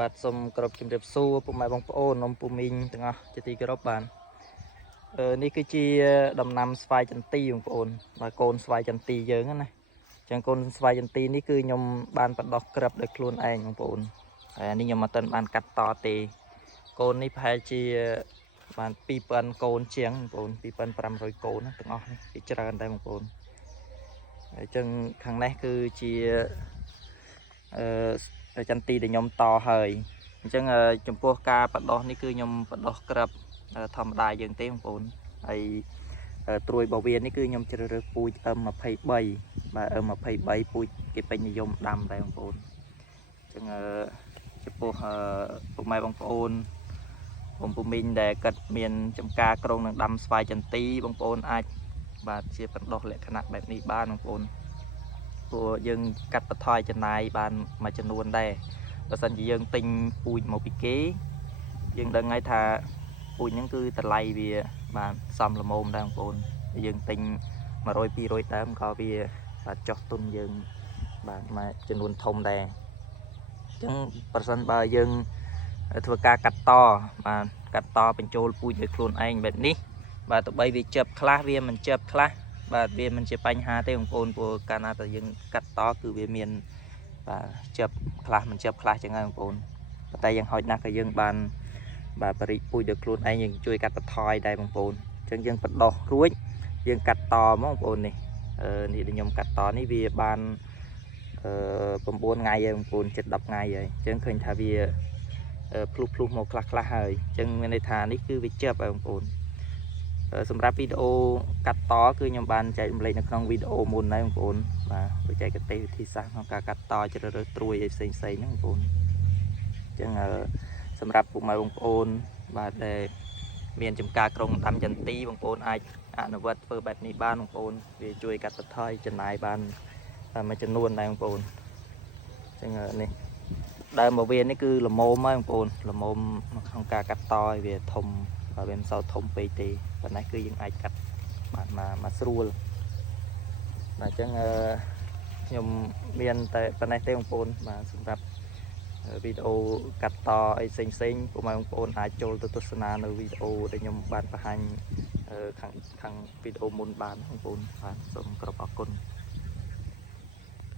បាទសូមគោរពជំរាបសួរពុកម៉ែបងប្អូននំពូមីងទាំងអស់ជាទីគោរពបាទនេះគឺជាដំណាំស្វាយចន្ទីបងប្អូនបាទកូនស្វាយចន្ទីយើងណាចឹងកូនស្វាយចន្ទីនេះគឺខ្ញុំបានបដោះក្របដោយខ្លួនឯងបងប្អូនហើយនេះខ្ញុំមិនទាន់បានកាត់តទេកូននេះប្រហែលជាបាន2000កូនជាងបងប្អូន2500កូនទាំងអស់នេះគឺច្រើនដែរបងប្អូនហើយចឹងខាងនេះគឺជាចន្ទីដែលខ្ញុំតហើយអញ្ចឹងចំពោះការបដោះនេះគឺខ្ញុំបដោះក្របធម្មតាយើងទេបងប្អូនហើយត្រួយរបស់វានេះគឺខ្ញុំជ្រើសរើសពូជ M23 បាទ M23 ពូជគេពេញនិយមដាំដែរបងប្អូនអញ្ចឹងចំពោះពុកម៉ែបងប្អូនបងពូមីងដែលកាត់មានចំការក្រុងនឹងដាំស្វាយចន្ទីបងប្អូនអាចបាទជាបដោះលក្ខណៈបែបនេះបានបងប្អូនព្រោះយើងកាត់បន្ថយចំណាយបានមួយចំនួនដែរបើសិនជាយើងទិញពូជមកពីគេយើងដឹងហើយថាពូជហ្នឹងគឺតម្លៃវាបានសមល្មមដែរបងប្អូនយើងទិញ100 200ដើមក៏វាបាទចុះទុនយើងបាទមួយចំនួនធំដែរអញ្ចឹងប្រសិនបើយើងធ្វើការកាត់តបាទកាត់តបញ្ចូលពូជឲ្យខ្លួនឯងបែបនេះបាទទោះបីវាជាប់ខ្លះវាមិនជាប់ខ្លះបាទវាមិនជាបញ្ហាទេបងប្អូនព្រោះកាលណាតែយើងកាត់តគឺវាមានបាទជាប់ខ្លះមិនជាប់ខ្លះចឹងហើយបងប្អូនប៉ុន្តែយ៉ាងហោចណាស់ក៏យើងបានបាទបរិពូជដល់ខ្លួនឯងយើងជួយកាត់បន្ថយដែរបងប្អូនអញ្ចឹងយើងបដោះរួចយើងកាត់តមកបងប្អូននេះនេះដែលខ្ញុំកាត់តនេះវាបាន9ថ្ងៃហើយបងប្អូនជិត10ថ្ងៃហើយអញ្ចឹងឃើញថាវាភ្លុះមកខ្លះហើយអញ្ចឹងមានន័យថានេះគឺវាជាប់ហើយបងប្អូនសម្រាប់វីដេអូកាត់តគឺខ្ញុំបានចែករំលែកនៅក្នុងវីដេអូមុនហើយបងប្អូនបាទបច្ចេកទេសវិធីសាស្ត្រក្នុងការកាត់តជ្រើសរើសត្រួយឲ្យផ្សេងហ្នឹងបងប្អូនអញ្ចឹងសម្រាប់ពុកម៉ែបងប្អូនបាទដែលមានចំការក្រុងដាំចន្ទីបងប្អូនអាចអនុវត្តធ្វើបែបនេះបានបងប្អូនវាជួយកាត់បន្ថយចំណាយបានមួយចំនួនដែរបងប្អូនអញ្ចឹងនេះដើមរបស់វានេះគឺល្មមហើយបងប្អូនល្មមក្នុងការកាត់តឲ្យវាធំបើវាមិនសូវធំពេកទេប៉ុន្តែគឺយើងអាចកាត់បានមកស្រួលបាទអញ្ចឹងខ្ញុំមានតែប៉ុណ្ណេះទេបងប្អូនបាទសម្រាប់វីដេអូកាត់តអីផ្សេងពុកម៉ែបងប្អូនអាចចូលទៅទស្សនានៅវីដេអូដែលខ្ញុំបានបង្ហាញខាងវីដេអូមុនបានបងប្អូនបាទសូមគោរពអរគុណ